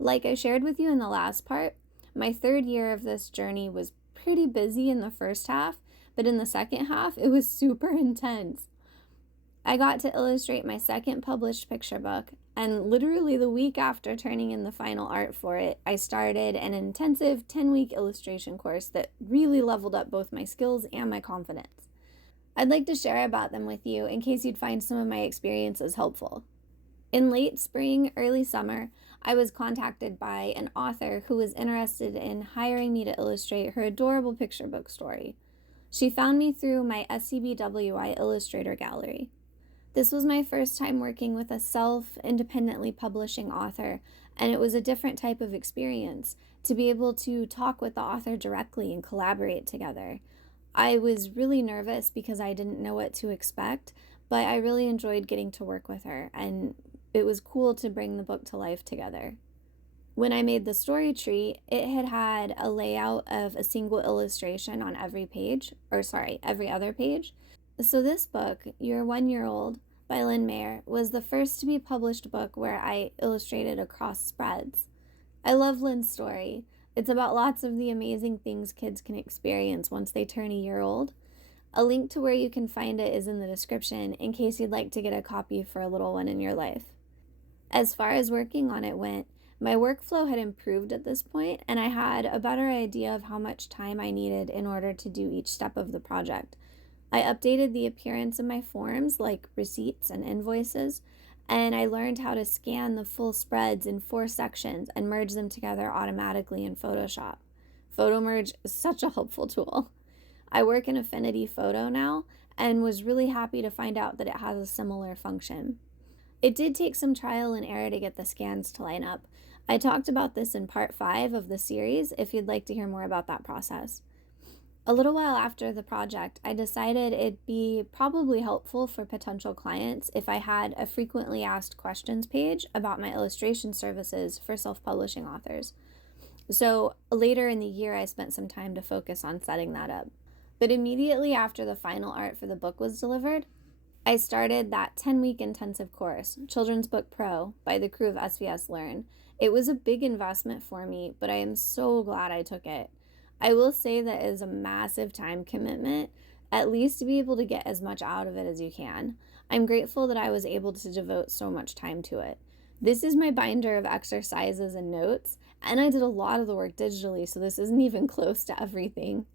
Like I shared with you in the last part, my third year of this journey was pretty busy in the first half, but in the second half, it was super intense. I got to illustrate my second published picture book, and literally the week after turning in the final art for it, I started an intensive 10-week illustration course that really leveled up both my skills and my confidence. I'd like to share about them with you in case you'd find some of my experiences helpful. In late spring, early summer, I was contacted by an author who was interested in hiring me to illustrate her adorable picture book story. She found me through my SCBWI Illustrator gallery. This was my first time working with a self-independently publishing author, and it was a different type of experience to be able to talk with the author directly and collaborate together. I was really nervous because I didn't know what to expect, but I really enjoyed getting to work with her, and it was cool to bring the book to life together. When I made the story tree, it had a layout of a single illustration on every other page. So this book, You're 1 Year Old by Lynne Mayer, was the first to be published book where I illustrated across spreads. I love Lynne's story. It's about lots of the amazing things kids can experience once they turn a year old. A link to where you can find it is in the description in case you'd like to get a copy for a little one in your life. As far as working on it went, my workflow had improved at this point, and I had a better idea of how much time I needed in order to do each step of the project. I updated the appearance of my forms, like receipts and invoices, and I learned how to scan the full spreads in 4 sections and merge them together automatically in Photoshop. Photo Merge is such a helpful tool. I work in Affinity Photo now and was really happy to find out that it has a similar function. It did take some trial and error to get the scans to line up. I talked about this in part 5 of the series if you'd like to hear more about that process. A little while after the project, I decided it'd be probably helpful for potential clients if I had a frequently asked questions page about my illustration services for self-publishing authors. So later in the year, I spent some time to focus on setting that up. But immediately after the final art for the book was delivered, I started that 10-week intensive course, Children's Book Pro, by the crew of SVS Learn. It was a big investment for me, but I am so glad I took it. I will say that it is a massive time commitment, at least to be able to get as much out of it as you can. I'm grateful that I was able to devote so much time to it. This is my binder of exercises and notes, and I did a lot of the work digitally, so this isn't even close to everything.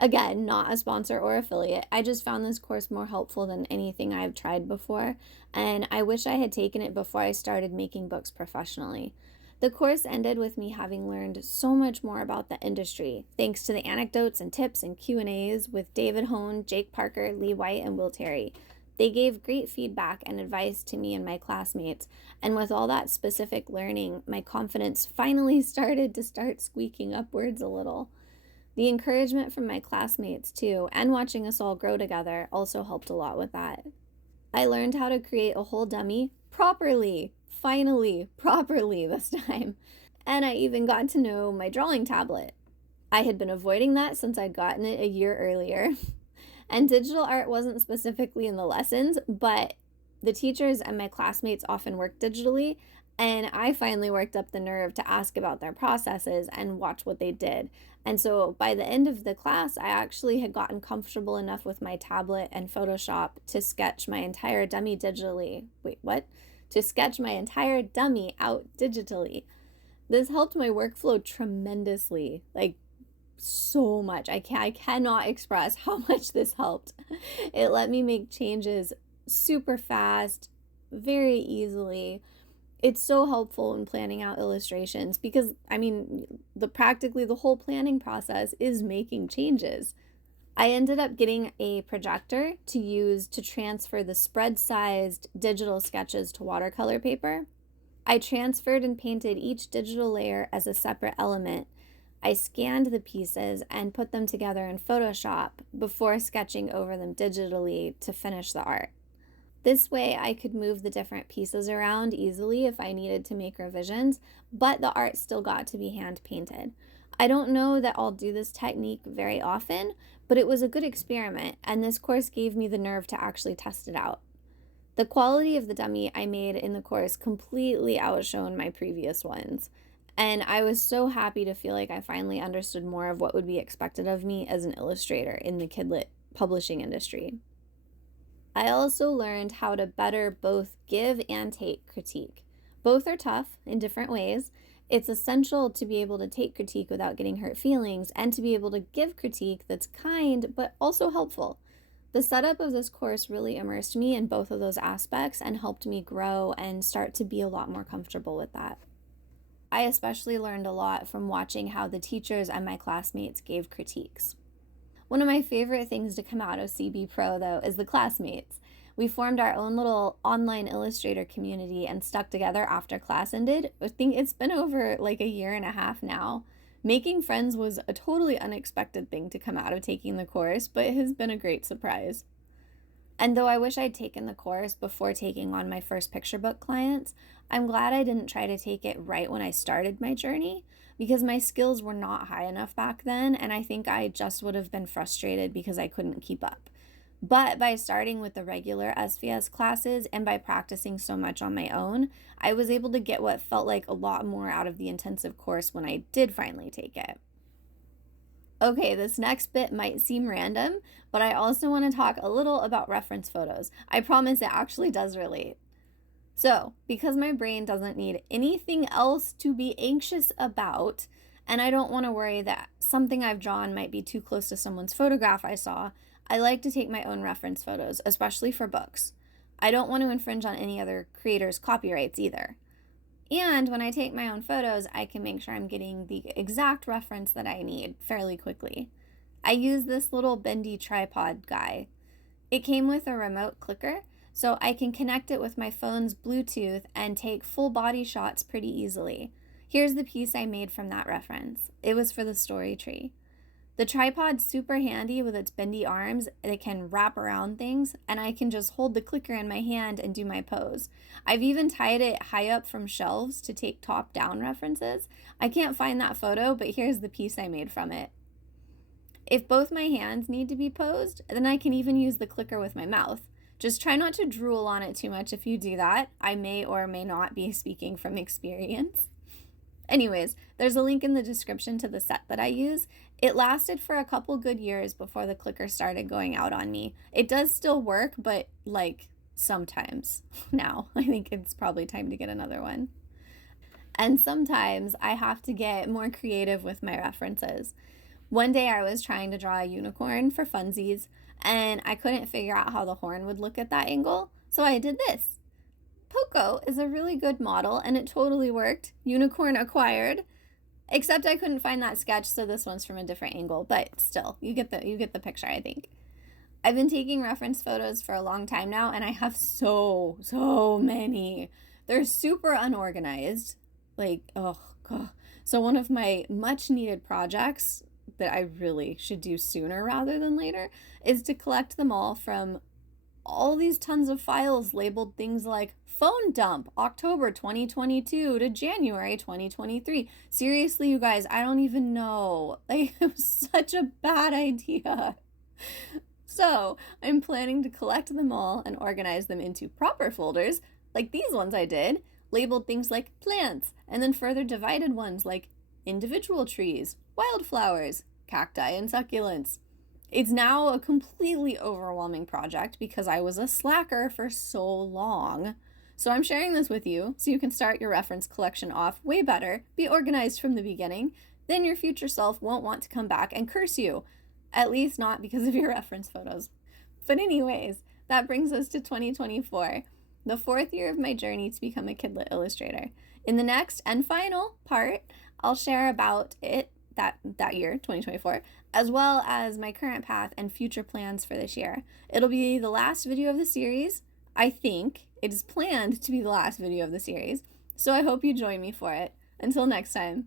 Again, not a sponsor or affiliate. I just found this course more helpful than anything I've tried before, and I wish I had taken it before I started making books professionally. The course ended with me having learned so much more about the industry, thanks to the anecdotes and tips and Q&As with David Hone, Jake Parker, Lee White, and Will Terry. They gave great feedback and advice to me and my classmates, and with all that specific learning, my confidence finally started to squeaking upwards a little. The encouragement from my classmates, too, and watching us all grow together also helped a lot with that. I learned how to create a whole dummy properly. Finally, properly this time. And I even got to know my drawing tablet. I had been avoiding that since I'd gotten it a year earlier. And digital art wasn't specifically in the lessons, but the teachers and my classmates often worked digitally, and I finally worked up the nerve to ask about their processes and watch what they did. And so by the end of the class, I actually had gotten comfortable enough with my tablet and Photoshop to sketch my entire dummy digitally. To sketch my entire dummy out digitally. This helped my workflow tremendously, like so much. I cannot express how much this helped. It let me make changes super fast, very easily. It's so helpful when planning out illustrations because, practically the whole planning process is making changes. I ended up getting a projector to use to transfer the spread-sized digital sketches to watercolor paper. I transferred and painted each digital layer as a separate element. I scanned the pieces and put them together in Photoshop before sketching over them digitally to finish the art. This way I could move the different pieces around easily if I needed to make revisions, but the art still got to be hand painted. I don't know that I'll do this technique very often, but it was a good experiment, and this course gave me the nerve to actually test it out. The quality of the dummy I made in the course completely outshone my previous ones, and I was so happy to feel like I finally understood more of what would be expected of me as an illustrator in the kidlit publishing industry. I also learned how to better both give and take critique. Both are tough in different ways. It's essential to be able to take critique without getting hurt feelings and to be able to give critique that's kind but also helpful. The setup of this course really immersed me in both of those aspects and helped me grow and start to be a lot more comfortable with that. I especially learned a lot from watching how the teachers and my classmates gave critiques. One of my favorite things to come out of CB Pro, though, is the classmates. We formed our own little online Illustrator community and stuck together after class ended. I think it's been over like a year and a half now. Making friends was a totally unexpected thing to come out of taking the course, but it has been a great surprise. And though I wish I'd taken the course before taking on my first picture book clients, I'm glad I didn't try to take it right when I started my journey, because my skills were not high enough back then, and I think I just would have been frustrated because I couldn't keep up. But by starting with the regular SVS classes and by practicing so much on my own, I was able to get what felt like a lot more out of the intensive course when I did finally take it. Okay, this next bit might seem random, but I also want to talk a little about reference photos. I promise it actually does relate. So, because my brain doesn't need anything else to be anxious about, and I don't want to worry that something I've drawn might be too close to someone's photograph I saw, I like to take my own reference photos, especially for books. I don't want to infringe on any other creator's copyrights either. And when I take my own photos, I can make sure I'm getting the exact reference that I need fairly quickly. I use this little bendy tripod guy. It came with a remote clicker, so I can connect it with my phone's Bluetooth and take full body shots pretty easily. Here's the piece I made from that reference. It was for the story tree. The tripod's super handy with its bendy arms. It can wrap around things, and I can just hold the clicker in my hand and do my pose. I've even tied it high up from shelves to take top-down references. I can't find that photo, but here's the piece I made from it. If both my hands need to be posed, then I can even use the clicker with my mouth. Just try not to drool on it too much if you do that. I may or may not be speaking from experience. Anyways, there's a link in the description to the set that I use. It lasted for a couple good years before the clicker started going out on me. It does still work, but like sometimes now. I think it's probably time to get another one. And sometimes I have to get more creative with my references. One day I was trying to draw a unicorn for funsies, and I couldn't figure out how the horn would look at that angle, so I did this. Poco is a really good model, and it totally worked. Unicorn acquired. Except I couldn't find that sketch, so this one's from a different angle, but still, you get the picture, I think. I've been taking reference photos for a long time now, and I have so many. They're super unorganized. Like, oh god. So one of my much needed projects that I really should do sooner rather than later is to collect them all from all these tons of files labeled things like phone dump October 2022 to January 2023. Seriously, you guys, I don't even know. Like, it was such a bad idea. So I'm planning to collect them all and organize them into proper folders, like these ones I did, labeled things like plants, and then further divided ones like individual trees, wildflowers, cacti, and succulents. It's now a completely overwhelming project because I was a slacker for so long. So I'm sharing this with you so you can start your reference collection off way better, be organized from the beginning, then your future self won't want to come back and curse you. At least not because of your reference photos. But anyways, that brings us to 2024, the 4th year of my journey to become a kidlit illustrator. In the next and final part, I'll share about it that year, 2024, as well as my current path and future plans for this year. It'll be the last video of the series. I think it is planned to be the last video of the series, so I hope you join me for it. Until next time.